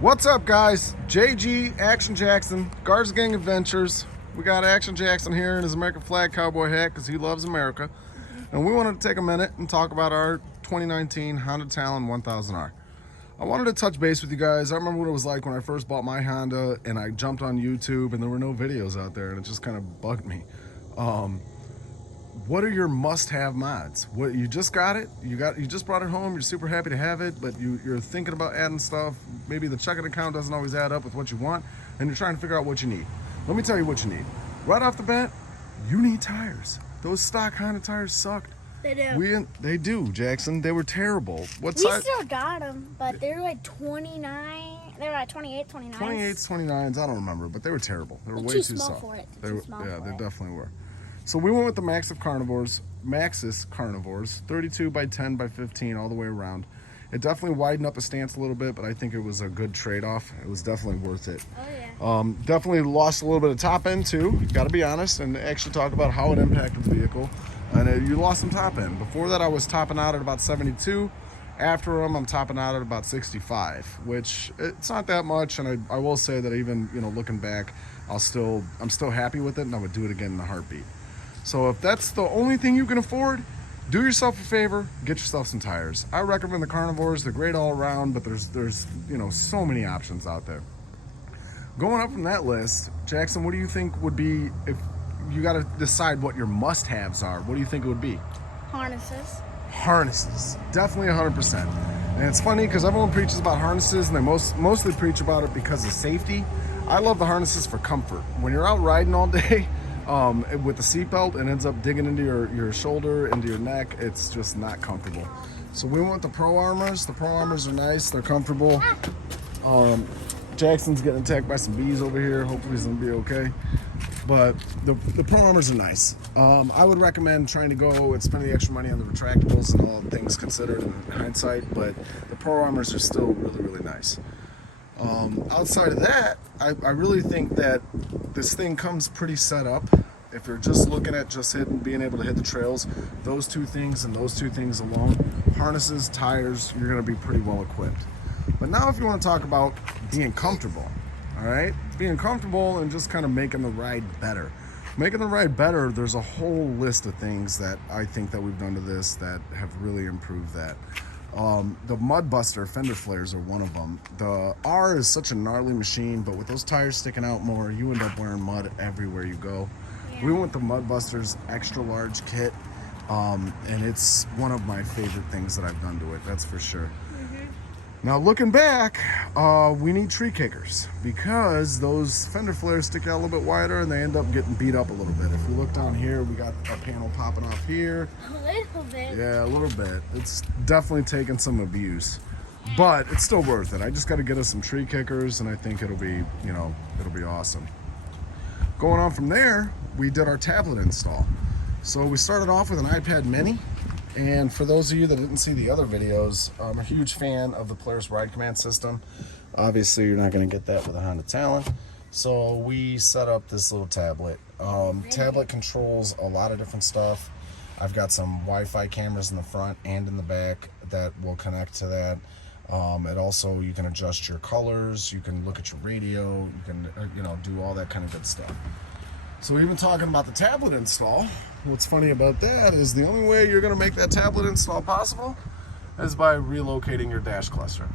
What's up, guys? JG Action Jackson, Garza Gang Adventures. We got Action Jackson here in his American flag cowboy hat because he loves America. And we wanted to take a minute and talk about our 2019 Honda Talon 1000R. I wanted to touch base with you guys. I remember what it was like when I first bought my Honda and I jumped on YouTube and there were no videos out there and it just kind of bugged me. What are your must-have mods? What, you just got it, you just brought it home, you're super happy to have it, but you're thinking about adding stuff. Maybe the checking account doesn't always add up with what you want, and you're trying to figure out what you need. Let me tell you what you need. Right off the bat, you need tires. Those stock Honda tires sucked. They do. They do, Jackson. They were terrible. We still got them, but they were like 29. They were like 28, 29. 28s, 29s, I don't remember, but they were terrible. They were way too soft. For it. They definitely were. So we went with the Maxxis Carnivores, 32 by 10 by 15 all the way around. It definitely widened up the stance a little bit, but I think it was a good trade-off. It was definitely worth it. Oh yeah. Definitely lost a little bit of top end too, got to be honest, and actually talk about how it impacted the vehicle. And you lost some top end. Before that, I was topping out at about 72. After them, I'm topping out at about 65, which it's not that much. And I will say that even looking back, I'm still happy with it, and I would do it again in a heartbeat. So if that's the only thing you can afford, do yourself a favor, get yourself some tires. I recommend the Carnivores. They're great all around, but there's so many options out there. Going up from that list, Jackson, what do you think would be, if you got to decide what your must-haves are, what do you think it would be? Harnesses. Harnesses, definitely 100%. And it's funny because everyone preaches about harnesses, and they mostly preach about it because of safety. I love the harnesses for comfort. When you're out riding all day, with the seatbelt, it ends up digging into your shoulder, into your neck. It's just not comfortable. So we went with the Pro Armors. The Pro Armors are nice. They're comfortable. Jackson's getting attacked by some bees over here. Hopefully he's gonna be okay. But the Pro Armors are nice. I would recommend trying to go and spend the extra money on the retractables and all things considered in hindsight, but the Pro Armors are still really, really nice. Outside of that, I really think that this thing comes pretty set up. If you're just looking at being able to hit the trails, those two things and those two things alone, harnesses, tires, you're going to be pretty well equipped. But now if you want to talk about being comfortable, all right? Being comfortable and just kind of making the ride better. Making the ride better, there's a whole list of things that I think that we've done to this that have really improved that. The Mudbuster fender flares are one of them. The R is such a gnarly machine, but with those tires sticking out more, you end up wearing mud everywhere you go. Yeah. We went the Mudbuster's extra large kit, and it's one of my favorite things that I've done to it, that's for sure. Now looking back, we need tree kickers because those fender flares stick out a little bit wider and they end up getting beat up a little bit. If you look down here, we got a panel popping off here. A little bit. Yeah, a little bit. It's definitely taken some abuse, but it's still worth it. I just got to get us some tree kickers and I think it'll be, it'll be awesome. Going on from there, we did our tablet install. So we started off with an iPad mini. And for those of you that didn't see the other videos, I'm a huge fan of the Polaris Ride Command system. Obviously, you're not going to get that with a Honda Talon. So we set up this little tablet. Tablet controls a lot of different stuff. I've got some Wi-Fi cameras in the front and in the back that will connect to that. It also, you can adjust your colors, you can look at your radio, you can do all that kind of good stuff. So we've been talking about the tablet install. What's funny about that is the only way you're going to make that tablet install possible is by relocating your dash cluster.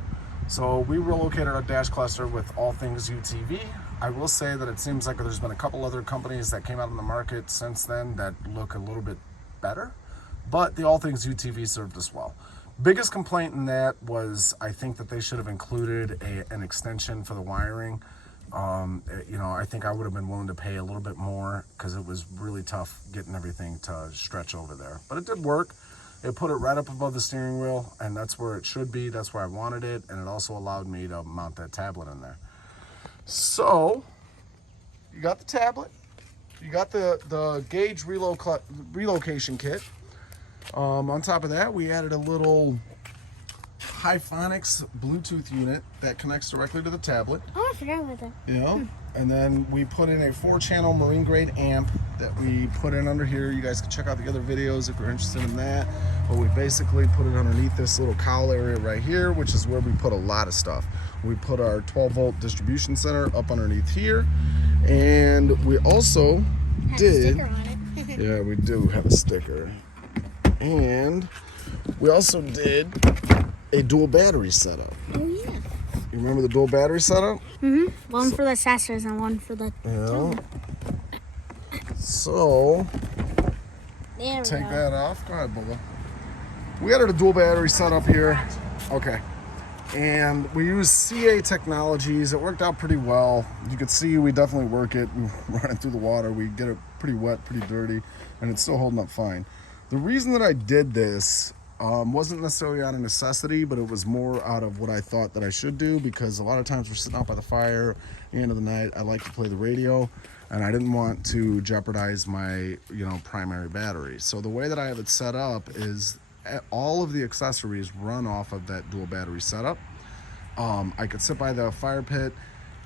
So we relocated our dash cluster with all things UTV. I will say that it seems like there's been a couple other companies that came out on the market since then that look a little bit better, but the all things UTV served us well. Biggest complaint in that was I think that they should have included an extension for the wiring. I think I would have been willing to pay a little bit more because it was really tough getting everything to stretch over there. But it did work. It put it right up above the steering wheel, and that's where it should be. That's where I wanted it, and it also allowed me to mount that tablet in there. So, you got the tablet. You got the gauge relocation kit. On top of that, we added a little Hyphonics Bluetooth unit that connects directly to the tablet. Oh, I forgot about that. You know, and then we put in a 4-channel marine grade amp that we put in under here. You guys can check out the other videos if you're interested in that. But we basically put it underneath this little cowl area right here, which is where we put a lot of stuff. We put our 12-volt distribution center up underneath here, and we also Has a sticker on it. yeah, we do have a sticker, and we also did a dual battery setup. Oh yeah. You remember the dual battery setup? Mhm. One for the accessories and one for the. Yeah. So There we take go. that off. Go ahead, Bubba. We got a dual battery setup here. Okay. And we use CA Technologies. It worked out pretty well. You can see we definitely work it. We run it through the water. We get it pretty wet, pretty dirty, and it's still holding up fine. The reason that I did this wasn't necessarily out of necessity, but it was more out of what I thought that I should do, because a lot of times we're sitting out by the fire at the end of the night. I like to play the radio, and I didn't want to jeopardize my primary battery. So the way that I have it set up is all of the accessories run off of that dual battery setup. I could sit by the fire pit,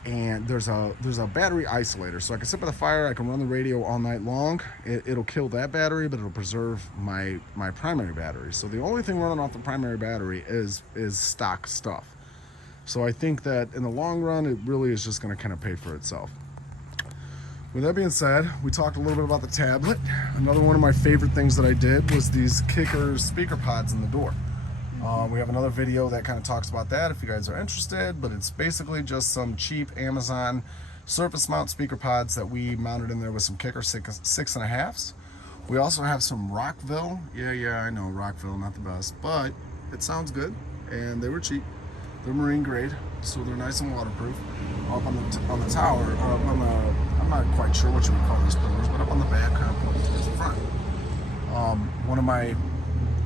and there's a battery isolator, so I can sit by the fire. I can run the radio all night long. It'll kill that battery, but it'll preserve my primary battery. So the only thing running off the primary battery is stock stuff. So I think that in the long run, it really is just going to kind of pay for itself. With that being said, we talked a little bit about the tablet. Another one of my favorite things that I did was these kicker speaker pods in the door. We have another video that kind of talks about that if you guys are interested, but it's basically just some cheap Amazon surface mount speaker pods that we mounted in there with some kicker 6.5s. We also have some Rockville. Yeah, I know Rockville, not the best, but it sounds good, and they were cheap. They're marine grade, so they're nice and waterproof. Up on the tower, or up on the, I'm not quite sure what you would call these pillars, but up on the back, kind of pointing towards the front.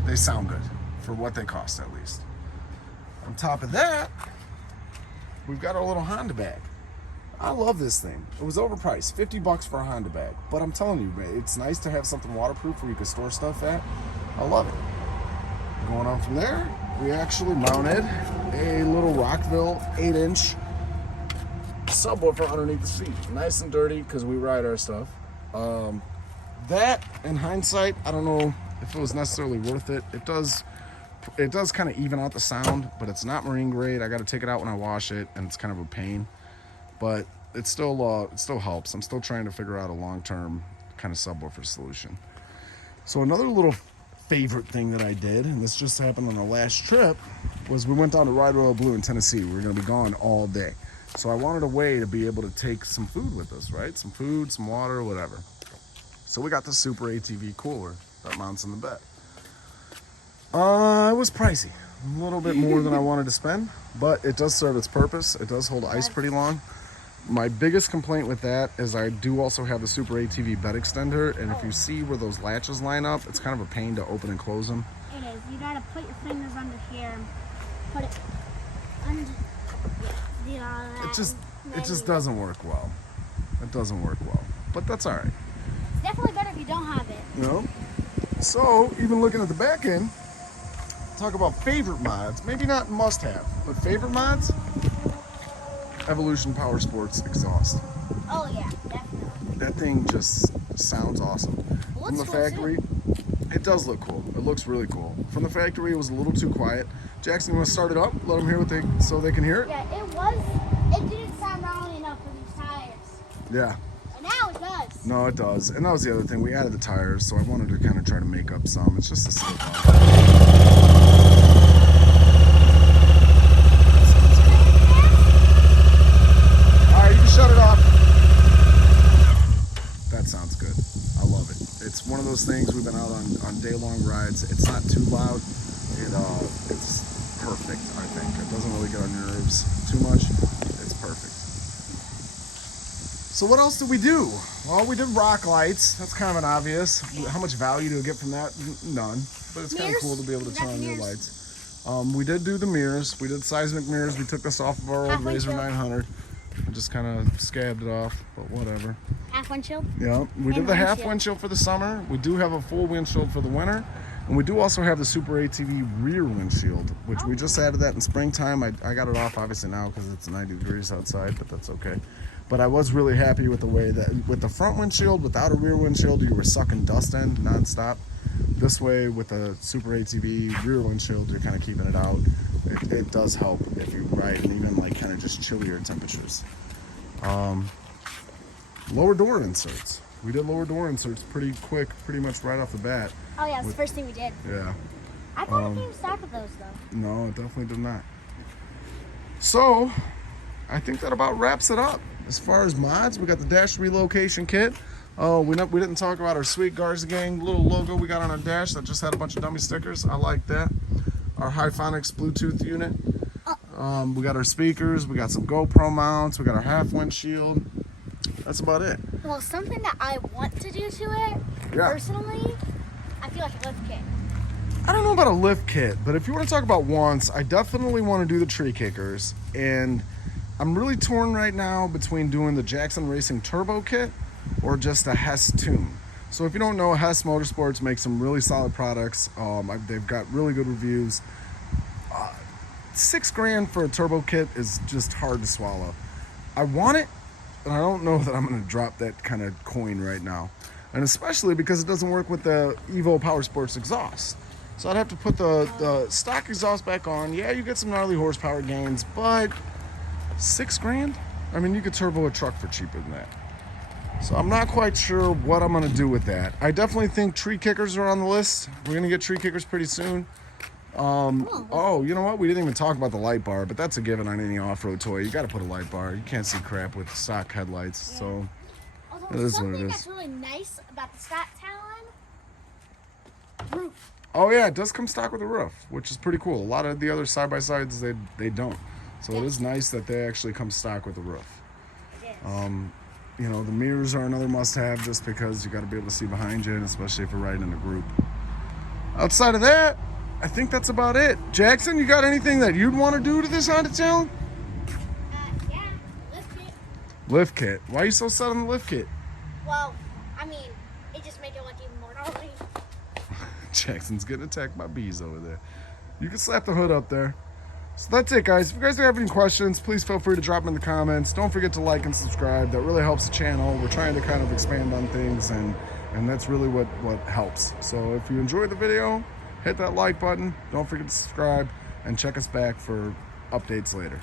They sound good for what they cost, at least. On top of that, we've got our little Honda bag. I love this thing. It was overpriced, $50 for a Honda bag, but I'm telling you, it's nice to have something waterproof where you can store stuff at. I love it. Going on from there, we actually mounted a little Rockville 8-inch subwoofer underneath the seat. Nice and dirty because we ride our stuff. That, in hindsight, I don't know if it was necessarily worth it. It does kind of even out the sound, but it's not marine grade. I got to take it out when I wash it, and it's kind of a pain. But it still helps. I'm still trying to figure out a long-term kind of subwoofer solution. So another little favorite thing that I did, and this just happened on our last trip, was we went down to Ride Royal Blue in Tennessee. We were going to be gone all day. So I wanted a way to be able to take some food with us, right? Some food, some water, whatever. So we got the Super ATV cooler that mounts in the bed. It was pricey. A little bit more than I wanted to spend, but it does serve its purpose. It does hold ice pretty long. My biggest complaint with that is I do also have the Super ATV bed extender, and if you see where those latches line up, it's kind of a pain to open and close them. It is. You gotta put your fingers under here and put it under. Yeah, do all that. It just doesn't work well. It doesn't work well, but that's all right. It's definitely better if you don't have it. You know? So even looking at the back end, talk about favorite mods. Maybe not must-have, but favorite mods. Evolution Power Sports exhaust. Oh yeah, definitely. That thing just sounds awesome. From the factory, it does look cool. It looks really cool. From the factory, it was a little too quiet. Jackson, you want to start it up? Let them hear so they can hear it? Yeah, it was. It didn't sound loud enough for these tires. Yeah. But now it does. No, it does. And that was the other thing. We added the tires, so I wanted to kind of try to make up some. It's just a silly problem. Shut it off. That sounds good. I love it. It's one of those things. We've been out on day-long rides. It's not too loud. It's perfect, I think. It doesn't really get on your nerves too much. It's perfect. So what else did we do? Well, we did rock lights. That's kind of an obvious. How much value do we get from that? None. But it's kind of cool to be able to turn on your lights. We did do the mirrors. We did seismic mirrors. We took this off of our old Razor 900. I just kind of scabbed it off, but whatever. Half windshield? Yeah, we did the half windshield for the summer. We do have a full windshield for the winter. And we do also have the Super ATV rear windshield, which we just added that in springtime. I got it off obviously now because it's 90 degrees outside, but that's okay. But I was really happy with the way that with the front windshield, without a rear windshield, you were sucking dust in nonstop. This way, with the Super ATV rear windshield, you're kind of keeping it out. It does help if you ride in even like kind of just chillier temperatures. Lower door inserts. We did lower door inserts pretty quick, pretty much right off the bat. Oh yeah, it's the first thing we did. Yeah. I thought it came stock with those though. No, it definitely did not. So, I think that about wraps it up. As far as mods, we got the dash relocation kit. Oh, we didn't talk about our sweet Garza Gang little logo we got on our dash that just had a bunch of dummy stickers. I like that. Our Hyphonics Bluetooth unit. We got our speakers. We got some GoPro mounts. We got our half windshield. That's about it. Well, something that I want to do to it, personally, I feel like a lift kit. I don't know about a lift kit, but if you want to talk about wants, I definitely want to do the tree kickers. And I'm really torn right now between doing the Jackson Racing Turbo kit or just a Hess tune. So if you don't know, Hess Motorsports makes some really solid products. They've got really good reviews. $6,000 for a turbo kit is just hard to swallow. I want it, and I don't know that I'm going to drop that kind of coin right now. And especially because it doesn't work with the Evo Power Sports exhaust. So I'd have to put the stock exhaust back on. Yeah, you get some gnarly horsepower gains, but $6,000? I mean, you could turbo a truck for cheaper than that. So I'm not quite sure what I'm going to do with that. I definitely think tree kickers are on the list. We're going to get tree kickers pretty soon. Oh, you know what? We didn't even talk about the light bar, but that's a given on any off-road toy. You got to put a light bar. You can't see crap with stock headlights. Yeah. So it is what it is. Something that's really nice about the stock Talon, roof. Oh yeah, it does come stock with a roof, which is pretty cool. A lot of the other side-by-sides, they don't. So it is nice that they actually come stock with a roof. It is. You know, the mirrors are another must-have just because you got to be able to see behind you, and especially if you're riding in a group. Outside of that, I think that's about it. Jackson, you got anything that you'd want to do to this Honda Talon? Yeah, lift kit. Lift kit. Why are you so set on the lift kit? Well, I mean, it just makes it look even more gnarly. Jackson's getting attacked by bees over there. You can slap the hood up there. So that's it, guys. If you guys have any questions, please feel free to drop them in the comments. Don't forget to like and subscribe. That really helps the channel. We're trying to kind of expand on things, and that's really what helps. So if you enjoyed the video, hit that like button. Don't forget to subscribe, and check us back for updates later.